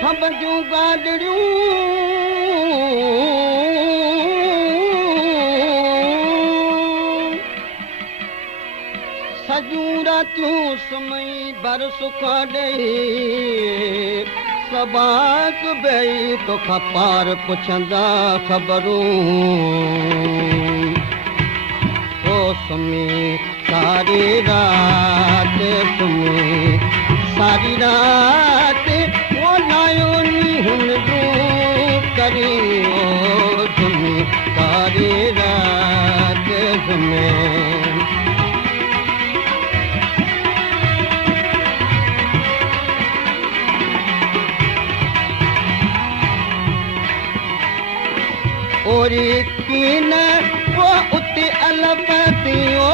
फब जूं गाॾड़ियूं सजूं रातियूं सुम्ही बर सुखा ॾेई सबाक बई तोखां पार पुछंदा ख़बरूं ओ सुम्ही सारी रात सुम्ही सारी रात वो लायो नीहुन दूर करी ओ सुम्ही सारी रात सुम्ही ओरी कीन वो उती अलपती ओ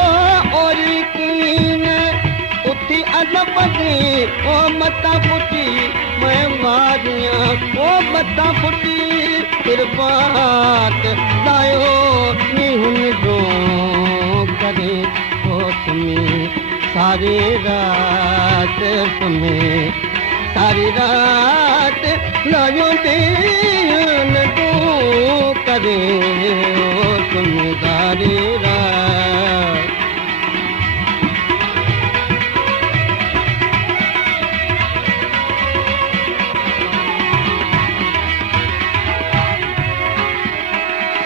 ओरी कीन उती अलपती ओ मता पुटी मैं मारिया ओ मता पुटी किरपात लायो नीहुन दो करे ओ सुम्ही सारी रात सुम्ही सारी रात लायो नीहुन दो करे ओ सुम्ही सारी रात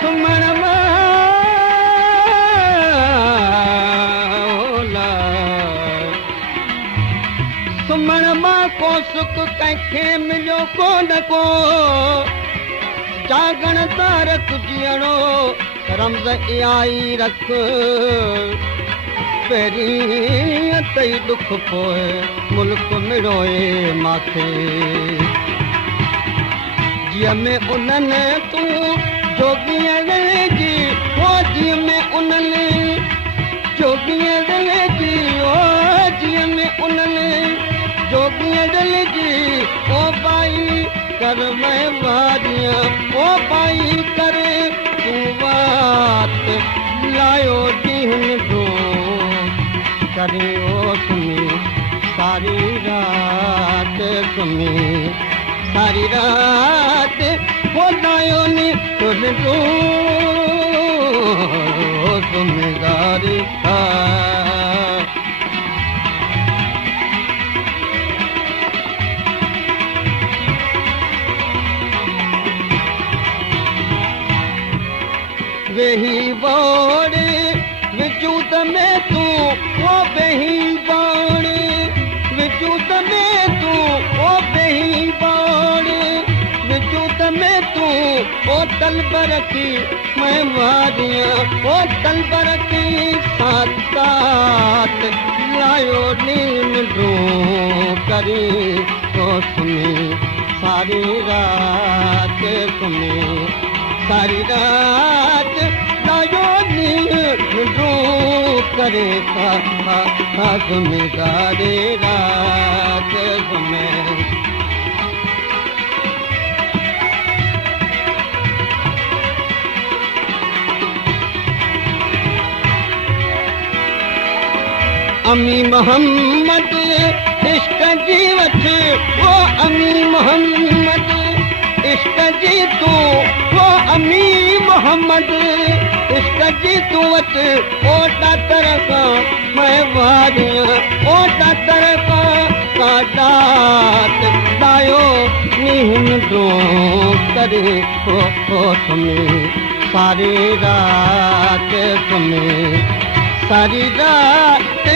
सुमण सुमण मां को सुख कंहिंखे मिलियो कोन को जागण तारक जीअणो रमज़ आई रख पहिरीं तई दुख पोइ मुल्क मिड़ोए माथे जीअं में उन्हनि तूं जोगीअ वेझी ओ जीअं में उन्हनि जोगीअ वेझी ओ जीअं में उन्हनि जोगीअ वेझी ओ बाई कर मैं वारियां ओ पाई करे तूं बात लायो ॾींहं दो करे ओ सुम्ही सारी रात सुम्ही सारी रात वो लायो नी तुझ दो सुम्ही सारी रात वेही बाणे वजूद में तू ओ वेही बाणे वजूद में तू ओ वेही बाणे वजूद में तू ओ तलबर की मैं मारियां ओ तलबर की साथ साथ लायो नींद दो करी ओ सुम्ही सारी रात सुम्ही सारी रात लायो नींद दो करे सुम्ही सारी रात सुम्ही अमी मोहम्मद इश्क जी वठ वो अमी मोहम्मद इश्क जी तू वो अमी मोहम्मद इश्क जी तू वट ओ डातर का मैं वारियां ओ डातर का डाट लायो नींद दो करे ओ सुम्ही सारी रात सुम्ही सारी रात